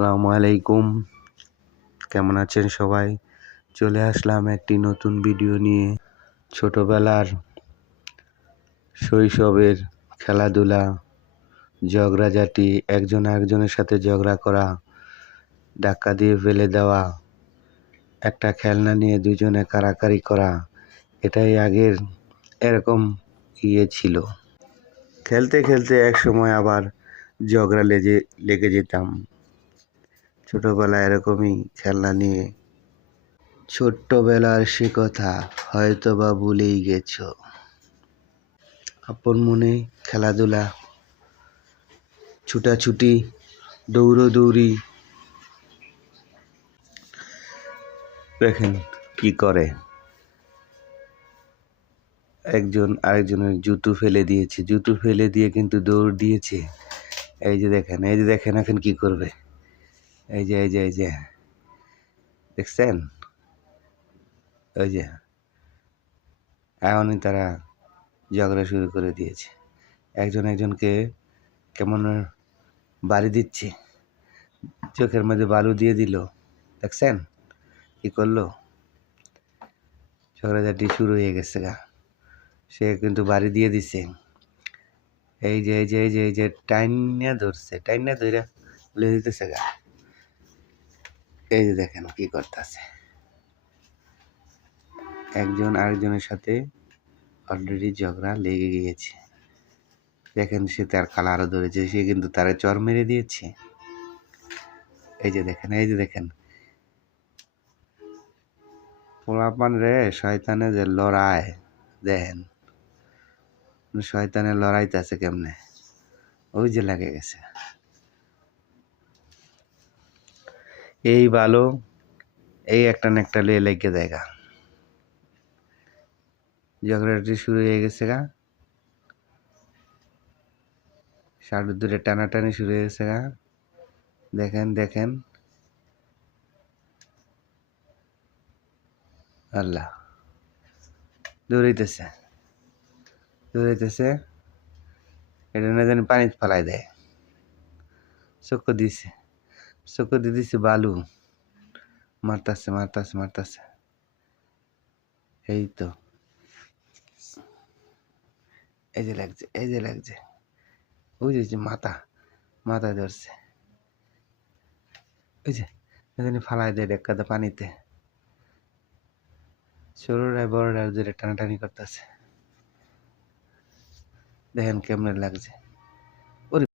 আসসালামু আলাইকুম। কেমন আছেন সবাই? চলে আসলাম একটি নতুন ভিডিও নিয়ে। ছোটবেলার শৈশবের খেলাধুলা, ঝগড়াঝাটি, একজন আরেকজনের সাথে ঝগড়া করা, ধাক্কা দিয়ে ফেলে দেওয়া, একটা খেলনা নিয়ে দুজনে কাড়াকাড়ি করা, এটাই আগের এরকম ছিল। খেলতে খেলতে একসময় আবার ঝগড়া লেগে যেতাম। ছোটবেলায় এরকমই খেলনা নিয়ে। ছোট্টবেলার সে কথা হয়তো বা ভুলেই গেছো। আপন মনে খেলাধুলা, ছুটাছুটি, দৌড়োদৌড়ি, দেখেন কি করে, একজন আরেকজনের জুতো ফেলে দিয়েছে, জুতো ফেলে দিয়ে কিন্তু দৌড় দিয়েছে। এই যে দেখেন এখন কি করবে। এই যে দেখছেন, ওই যে এখনই তারা ঝগড়া শুরু করে দিয়েছে। একজন একজনকে কেমন বাড়ি দিচ্ছে, চোখের মধ্যে বালু দিয়ে দিল। দেখছেন কি করলো? ঝগড়াঝাটি শুরু হয়ে গেছে গা। সে কিন্তু বাড়ি দিয়ে দিছে। এই যে টাইনা ধরছে, টাইনা ধরে লে দিতেছে গা। এই যে দেখেন কি করতেছে। একজন আরেকজনের সাথে অলরেডি ঝগড়া লেগে গিয়েছে। দেখেন সে তার খালা আরো ধরেছে, সে কিন্তু তারে চর মেরে দিয়েছে। এই যে দেখেন পোলাপান রে, শয়তানে যে লড়াই, দেখেন শয়তানের লড়াইতেছে কেমনে, ওই যে লাগে গেছে। এই ভালো, এই একটা না একটা লেগে জায়গা, ঝগড়াটি শুরু হয়ে গেছে গা। শাড়ি দূরে টানাটানি শুরু হয়ে গেছে গা। দেখেন আল্লাহ দৌড়াইতেছে, এটা না জানি পানি ফেলাই দেয়। চক্কর দিয়ে দিছে বালু, মারতাছে। এই তো এই যে লাগছে, ওই যে মাথা ধরছে, ওই যে জানি ফালাই দেয় ডেক্কাতে পানিতে। ছোটরা বড়রা টানাটানি করতেছে, দেখেন কেমনে লাগছে।